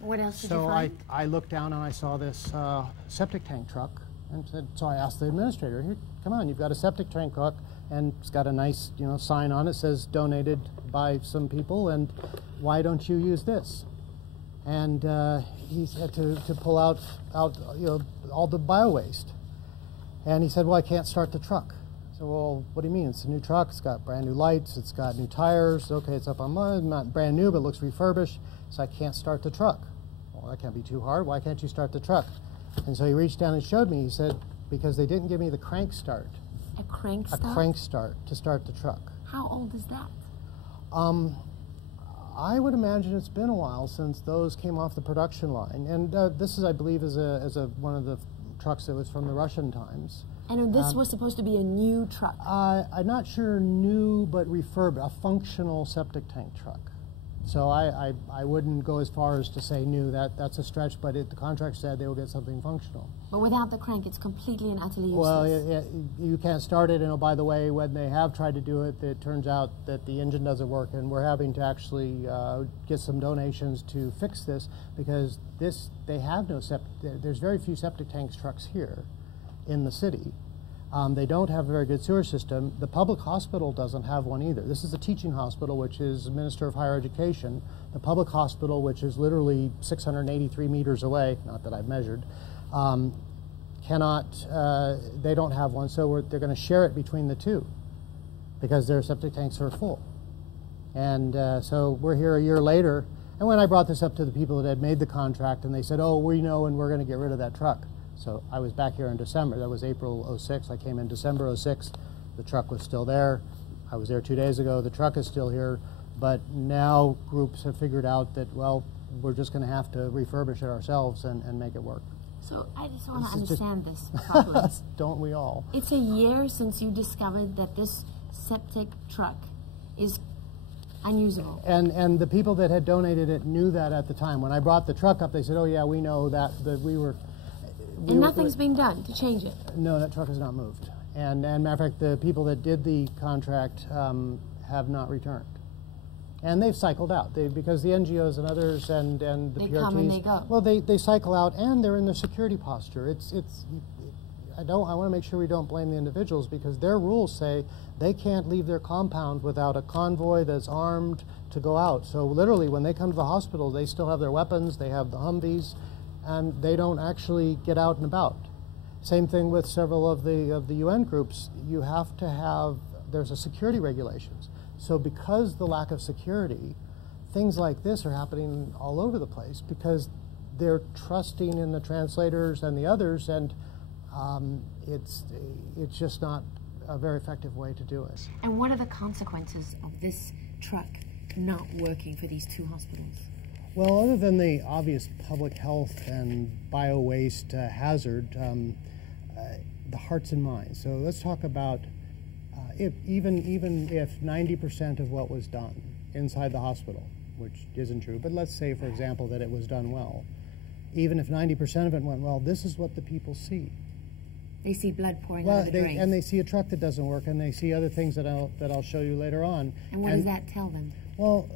What else did you So find? I looked down and I saw this septic tank truck, and said, so I asked the administrator, "Here, come on, you've got a septic tank truck, and it's got a nice, you know, sign on it, says donated by some people, and why don't you use this?" And he said to pull out you know, all the bio waste, and he said, "Well, I can't start the truck." I said, "Well, what do you mean? It's a new truck. It's got brand new lights. It's got new tires. Okay, it's up on mud, not brand new, but looks refurbished. So I can't start the truck." "Well, that can't be too hard. Why can't you start the truck?" And so he reached down and showed me. He said, "Because they didn't give me the crank start." A crank start? A crank start to start the truck. How old is that? I would imagine it's been a while since those came off the production line. And this is, I believe, is one of the trucks that was from the Russian times. And this was supposed to be a new truck? I'm not sure new, but refurbished, a functional septic tank truck. So I wouldn't go as far as to say new. That's a stretch, but the contract said they will get something functional. But without the crank, it's completely and utterly useless. Well, you can't start it, and oh, by the way, when they have tried to do it, it turns out that the engine doesn't work, and we're having to actually get some donations to fix this, because they have no there's very few septic tanks trucks here in the city. They don't have a very good sewer system. The public hospital doesn't have one either. This is the teaching hospital, which is the Minister of Higher Education. The public hospital, which is literally 683 meters away, not that I've measured, they don't have one, so they're going to share it between the two because their septic tanks are full. And so we're here a year later, and when I brought this up to the people that had made the contract, and they said, "Oh, we know, and we're going to get rid of that truck." So I was back here in December. That was April '06. I came in December '06. The truck was still there. I was there 2 days ago. The truck is still here. But now groups have figured out that, well, we're just going to have to refurbish it ourselves and make it work. So I just want to understand this properly. Don't we all? It's a year since you discovered that this septic truck is unusable. And the people that had donated it knew that at the time. When I brought the truck up, they said, "Oh, yeah, we know that we were..." And nothing's being done to change it? No, that truck has not moved. And matter of fact, the people that did the contract have not returned. And they've cycled out because the NGOs and others and the PRTs, come and they go. Well, they cycle out, and they're in the security posture. I want to make sure we don't blame the individuals, because their rules say they can't leave their compound without a convoy that's armed to go out. So literally, when they come to the hospital, they still have their weapons, they have the Humvees, and they don't actually get out and about. Same thing with several of the UN groups. You have to have, there's a security regulations. So because the lack of security, things like this are happening all over the place because they're trusting in the translators and the others, and it's just not a very effective way to do it. And what are the consequences of this truck not working for these two hospitals? Well, other than the obvious public health and bio-waste hazard, the hearts and minds. So let's talk about even if 90% of what was done inside the hospital, which isn't true, but let's say, for example, that it was done well. Even if 90% of it went well, this is what the people see. They see blood pouring out of the drain. And they see a truck that doesn't work, and they see other things that I'll show you later on. And what does that tell them? Well,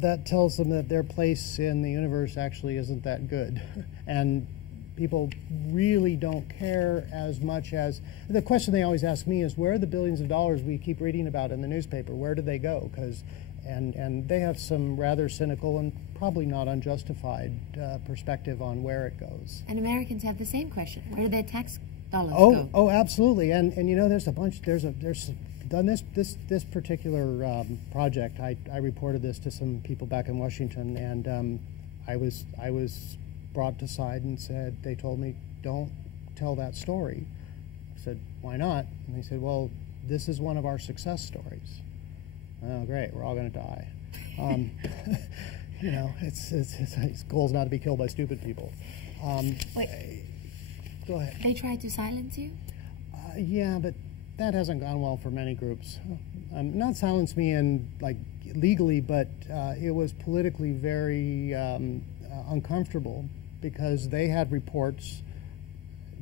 that tells them that their place in the universe actually isn't that good. And people really don't care as much as... The question they always ask me is, where are the billions of dollars we keep reading about in the newspaper? Where do they go? And they have some rather cynical and probably not unjustified perspective on where it goes. And Americans have the same question. Where do their tax dollars go? Oh, absolutely. And you know, there's a bunch. There's done this particular project. I reported this to some people back in Washington, and I was brought aside and said, they told me, "Don't tell that story." I said, "Why not?" And they said, "Well, this is one of our success stories." Oh, great! We're all going to die. You know, its goal is not to be killed by stupid people. Wait, go ahead. They tried to silence you? Yeah, but that hasn't gone well for many groups. Not silence me in legally, but it was politically very uncomfortable because they had reports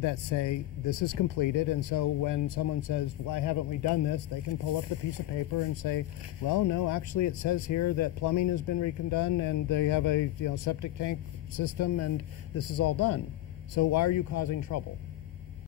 that say this is completed, and so when someone says, why haven't we done this, they can pull up the piece of paper and say, well, no, actually it says here that plumbing has been redone and they have a septic tank system and this is all done. So why are you causing trouble?